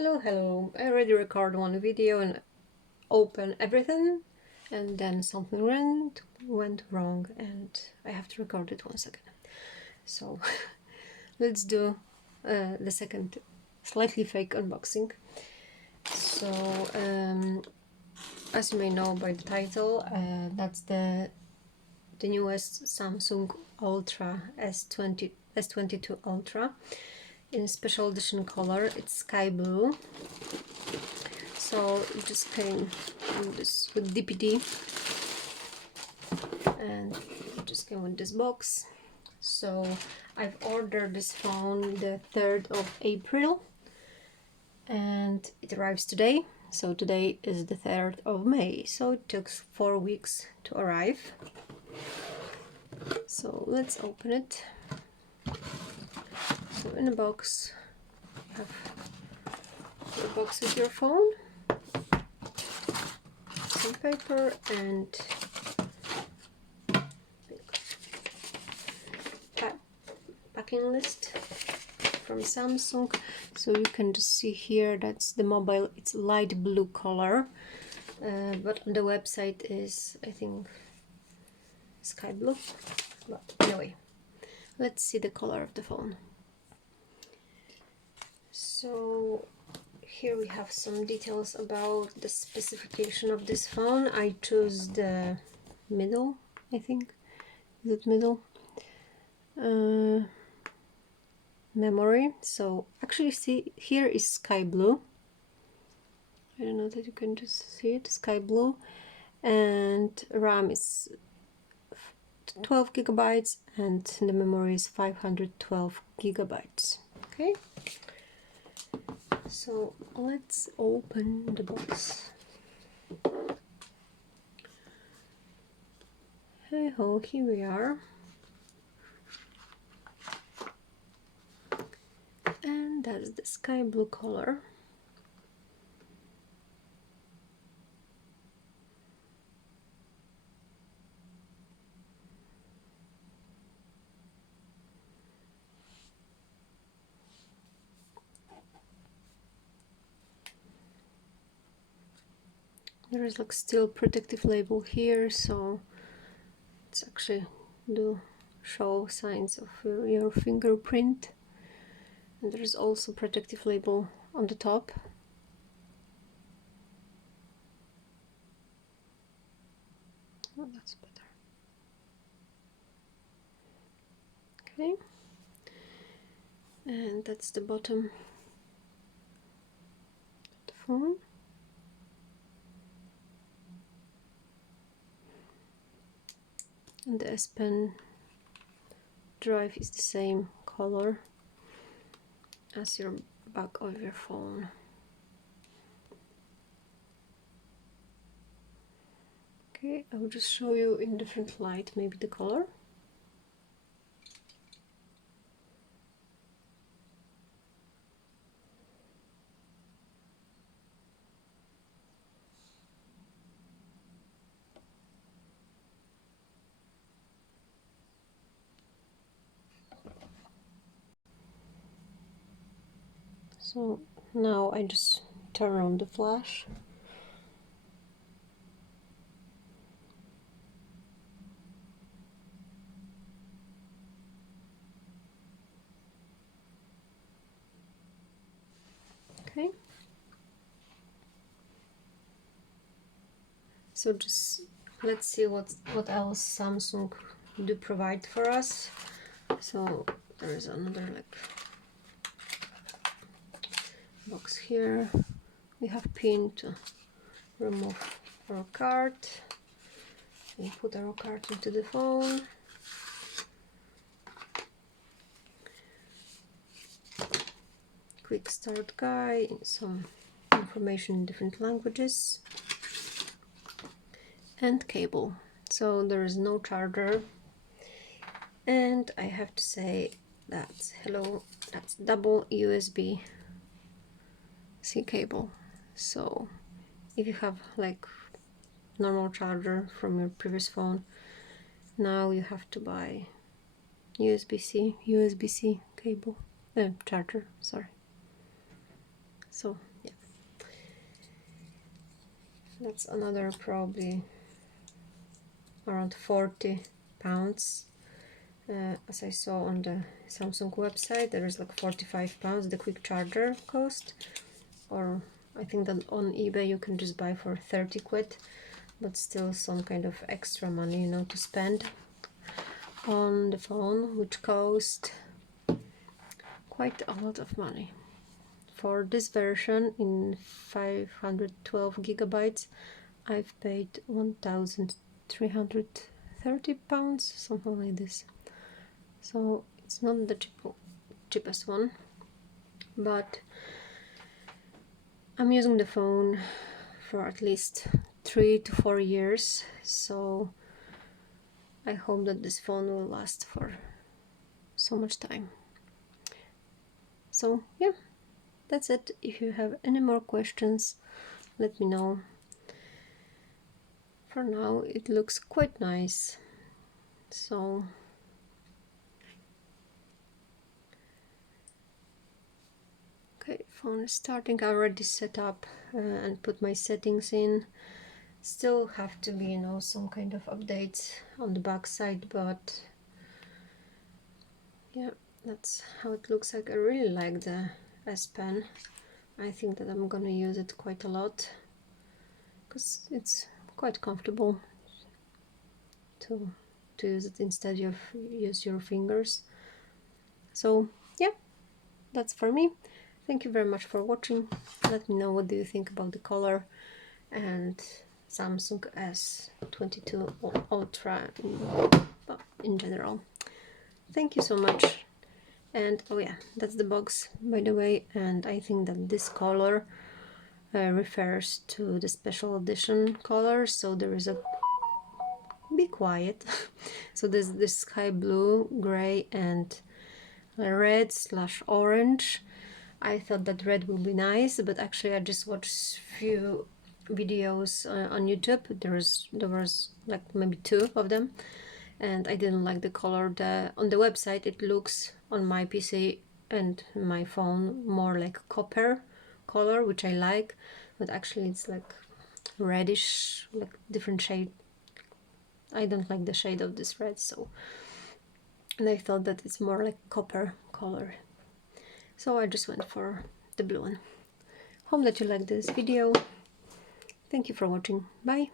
Hello. I already recorded one video and opened everything, and then something went wrong and I have to record it once again. So let's do the second slightly fake unboxing. So as you may know by the title, that's the newest Samsung Ultra S22 Ultra in special edition color. It's sky blue. So it just came with DPD, and it just came with this box. So I've ordered this phone the 3rd of April and it arrives today. So today is the 3rd of May, so it took 4 weeks to arrive. So let's open it. So in the box you have the box with your phone, some paper, and packing list from Samsung. So you can just see here that's the mobile. It's light blue color, but on the website is, I think, sky blue. But anyway, let's see the color of the phone. So here we have some details about the specification of this phone. I choose the middle, I think. Is it middle? Memory. So actually, see, here is sky blue. I don't know that you can just see it, sky blue. And RAM is 12 gigabytes and the memory is 512 gigabytes. Okay. So let's open the box. Hey ho, here we are. And that's the sky blue color. There is like still protective label here, so it's actually do show signs of your fingerprint. And there is also protective label on the top. Oh, that's better. Okay. And that's the bottom of the phone. And the S Pen drive is the same color as your back of your phone. Okay, I will just show you in different light maybe the color. So now I just turn on the flash. Okay. So just let's see what else Samsung do provide for us. So there is another like box here. We have pin to remove our card. We put our card into the phone. Quick start guide, some information in different languages, and cable. So there is no charger, and I have to say that's that's double USB-C cable. So if you have like normal charger from your previous phone, now you have to buy USB-C cable, charger, sorry. So yeah, that's another probably around 40 pounds. As I saw on the Samsung website, there is like 45 pounds the quick charger cost, or I think that on eBay you can just buy for 30 quid, but still some kind of extra money, you know, to spend on the phone, which cost quite a lot of money. For this version in 512 gigabytes, I've paid 1,330 pounds, something like this. So it's not the cheapest one, but I'm using the phone for at least 3 to 4 years, so I hope that this phone will last for so much time. So yeah, that's it. If you have any more questions, let me know. For now it looks quite nice. So okay, phone is starting. I already set up and put my settings in. Still have to be, you know, some kind of updates on the back side, but yeah, that's how it looks like. I really like the S Pen. I think that I'm gonna use it quite a lot because it's quite comfortable to use it instead of use your fingers. So yeah, that's for me. Thank you very much for watching. Let me know what do you think about the color and Samsung S22 Ultra in general. Thank you so much. And oh yeah, that's the box, by the way, and I think that this color refers to the special edition color. So there is a, be quiet. So there's this sky blue, gray and red / orange. I thought that red would be nice, but actually I just watched few videos on YouTube. There was like maybe 2 of them, and I didn't like the color. On the website it looks on my PC and my phone more like copper color, which I like, but actually it's like reddish, like different shade. I don't like the shade of this red, so, and I thought that it's more like copper color, so I just went for the blue one. Hope that you like this video. Thank you for watching. Bye.